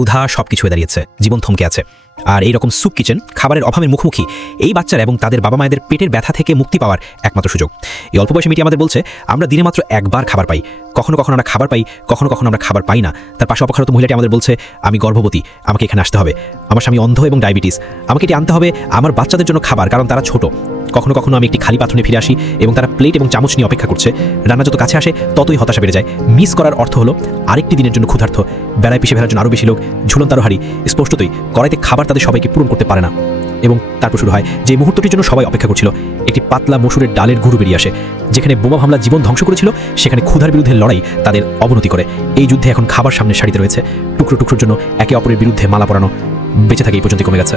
ক্ষুধা সব কিছু হয়ে দাঁড়িয়েছে, জীবন থমকে আছে। আর এই রকম সুপ কিচেন খাবারের অভাবের মুখোমুখি এই বাচ্চারা এবং তাদের বাবা মায়েদের পেটের ব্যথা থেকে মুক্তি পাওয়ার একমাত্র সুযোগ। এই অল্প বয়সে মিটি আমাদের বলছে, আমরা দিনে মাত্র একবার খাবার পাই। কখনো কখনো আমরা খাবার পাই, কখনো কখনো আমরা খাবার পাই না। তার পাশে অপেক্ষারত মহিলাটি আমাদের বলছে, আমি গর্ভবতী, আমাকে এখানে আসতে হবে। আমার স্বামী অন্ধ এবং ডায়াবেটিস। আমাকে এটি আনতে হবে আমার বাচ্চাদের জন্য খাবার, কারণ তারা ছোট। কখনো কখনো আমি একটি খালি পাথরে ফিরে আসি এবং তারা প্লেট এবং চামচ নিয়ে অপেক্ষা করছে। রান্না যত কাছে আসে, ততই হতাশা বেড়ে যায়। মিস করার অর্থ হলো, আরেকটি দিনের জন্য ক্ষুধার্থ বেড়ায় পিছিয়ে ফেলার জন্য আরও বেশি লোক ঝুলন্তারো হারি স্পষ্টতই, কড়াইতে খাবার তাদের সবাইকে পূরণ করতে পারে না। এবং তারপর শুরু হয়, যে মুহূর্তটির জন্য সবাই অপেক্ষা করছিল। একটি পাতলা মসুরের ডালের গুরু বেরিয়ে আসে, যেখানে বোমা হামলা জীবন ধ্বংস করেছিল, সেখানে ক্ষুধার বিরুদ্ধে লড়াই তাদের অবনতি করে। এই যুদ্ধে এখন খাবার সামনে সারিতে রয়েছে। টুকরো টুকরোর জন্য একে অপরের বিরুদ্ধে মালা পরানো বেঁচে থাকে এই পর্যন্ত কমে গেছে।